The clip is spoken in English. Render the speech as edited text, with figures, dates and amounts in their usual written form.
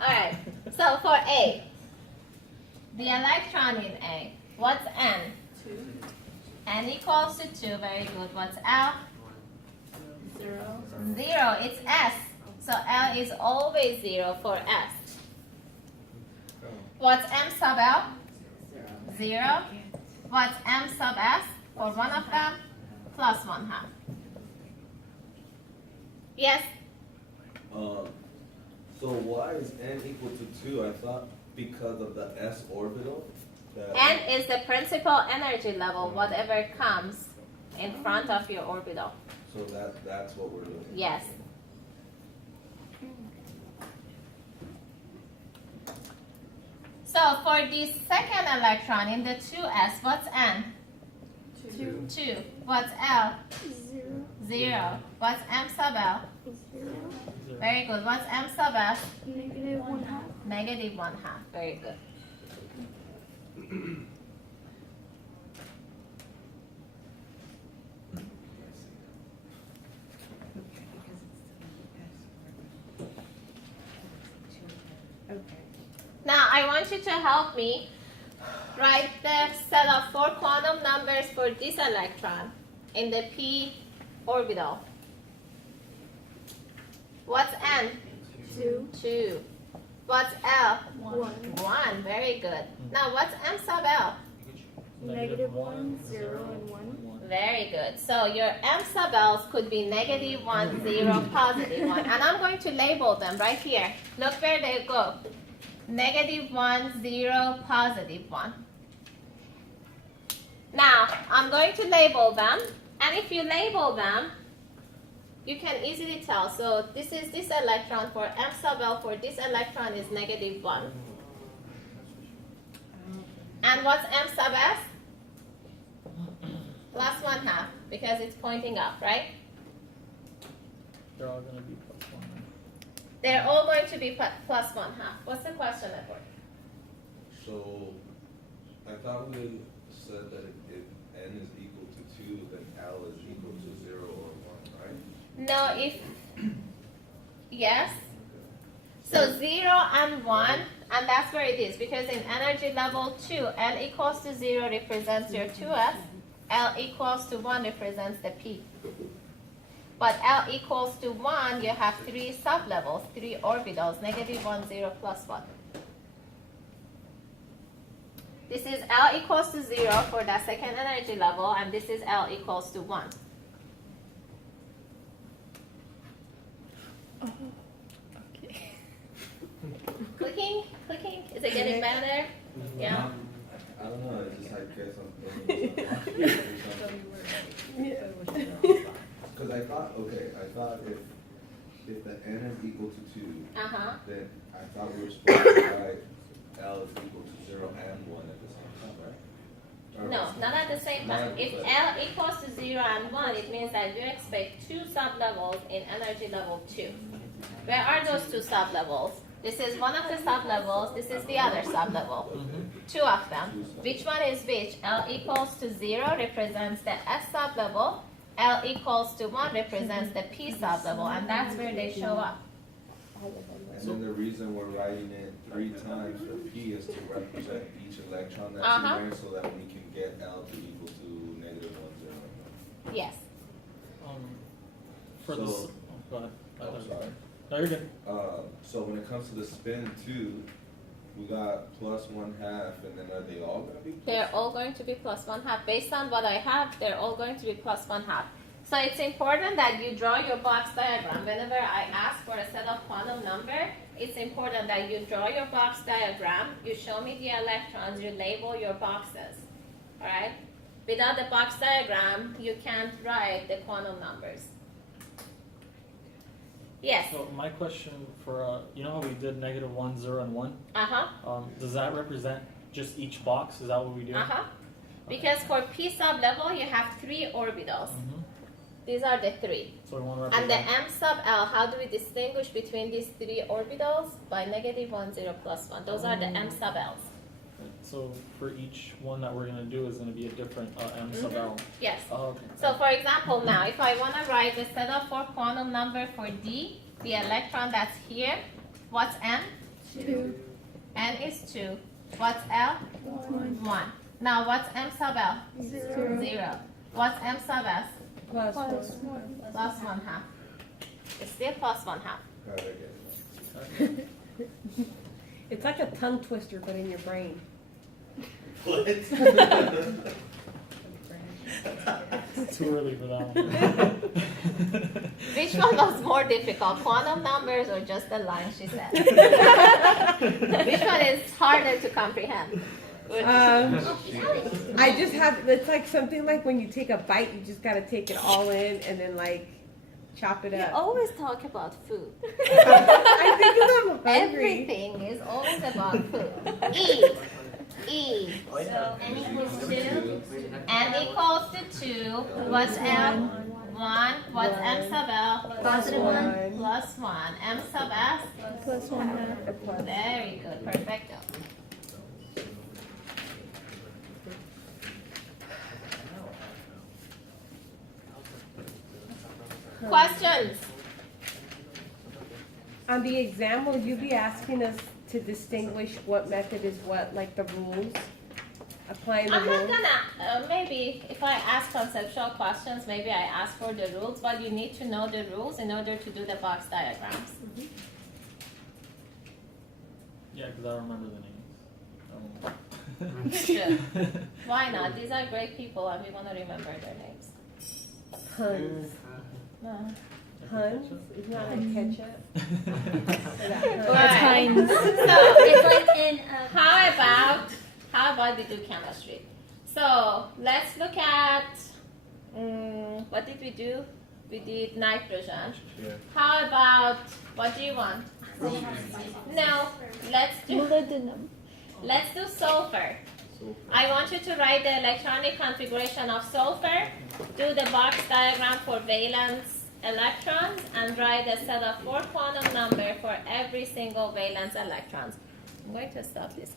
Alright, so for A, the electron in A, what's N? 2. N equals to 2, very good. What's L? 0. 0, it's S. So L is always 0 for S. What's M sub L? 0. What's M sub S for one of them? Plus 1/2. Yes? So why is n equal to 2? I thought because of the s orbital. N is the principal energy level, whatever comes in front of your orbital. So that's what we're looking at. Yes. So for the second electron in the 2s, what's N? 2. 2. What's L? 0. 0. What's M sub L? 0. Very good. What's M sub S? Negative 1/2. Negative 1/2. Very good. Now I want you to help me write the set of 4 quantum numbers for this electron in the p orbital. What's N? 2. 2. What's L? 1. 1. Very good. Now what's M sub L? Negative 1, 0, and 1. Very good. So your M sub L's could be negative 1, 0, positive 1. And I'm going to label them right here. Look where they go. Negative 1, 0, positive 1. Now, I'm going to label them. And if you label them, you can easily tell. So this is this electron for M sub L for this electron is negative 1. And what's M sub S? Plus 1/2, because it's pointing up, right? They're all going to be plus 1. They're all going to be plus 1/2. What's the question, Edward? So I thought we said that if n is equal to 2, then L is equal to 0 or 1, right? No, if, yes. So 0 and 1, and that's where it is, because in energy level 2, L equals to 0 represents your 2s, L equals to 1 represents the P. But L equals to 1, you have 3 sublevels, 3 orbitals, negative 1, 0, plus 1. This is L equals to 0 for the second energy level, and this is L equals to 1. Okay. Clicking? Is it getting better? Yeah. I don't know. It's just I guess I'm because I thought if the n is equal to 2, then I thought we were supposed to write L is equal to 0 and 1 at the same time, right? Or No, not at the same time. If L equals to 0 and 1, it means that you expect 2 sublevels in energy level 2. Where are those 2 sublevels? This is one of the sublevels, this is the other sublevel. 2 of them. Which one is which? L equals to 0 represents the S sublevel. L equals to 1 represents the P sublevel, and that's where they show up. And then the reason we're writing it 3 times for P is to represent each electron that's in there so that we can get L to equal to negative 1, 0. Yes. For So- this, go ahead. Oh, sorry. No, you're good. So when it comes to the spin too, we got plus 1/2, and then are they all gonna be? They're all going to be plus 1/2. Based on what I have, they're all going to be plus 1/2. So it's important that you draw your box diagram. Whenever I ask for a set of quantum number, it's important that you draw your box diagram, you show me the electrons, you label your boxes. Alright? Without the box diagram, you can't write the quantum numbers. Yes. So my question for, you know how we did negative 1, 0, and 1? Does that represent just each box? Is that what we do? Because for P sub level, you have 3 orbitals. These are the 3. So we want to And the represent. M sub L, how do we distinguish between these 3 orbitals? By negative 1, 0, plus 1. Those are the M sub Ls. So for each one that we're going to do is going to be a different M sub L. Yes. Oh, okay. So for example, now, if I want to write the set of 4 quantum number for D, the electron that's here, what's M? 2. N is 2. What's L? 1. Now what's M sub L? 0. What's M sub S? Plus 1. Plus 1/2. It's still plus 1/2. It's like a tongue twister, but in your brain. What? Too early for that one. Which one was more difficult, quantum numbers or just the line she said? Which one is harder to comprehend? I just have, it's like something like when you take a bite, you just gotta take it all in and then like chop it You up. always talk about food. I think 'cause I'm hungry. Everything is always about food. E. So N equals 2. N equals to 2. What's M? 1. What's M sub L? Positive 1. Plus 1. M sub S? Plus 1/2. Very good. Perfecto. Questions? On the exam, will you be asking us to distinguish what method is what, like the rules? Applying the I'm not rules? gonna, maybe if I ask conceptual questions, maybe I ask for the rules, but you need to know the rules in order to do the box diagrams. Yeah, because I remember the names. You should. Why not? These are great people and we want to remember their names. Huns. No. Huns? It's not like ketchup. Alright. Heinz. So, It's like in how about we do chemistry? So, let's look at, what did we do? We did nitrogen. Yeah. How about, what do you want? No, let's do Molybdenum. sulfur. I want you to write the electronic configuration of sulfur, do the box diagram for valence electrons, and write a set of 4 quantum number for every single valence electrons. I'm going to stop this.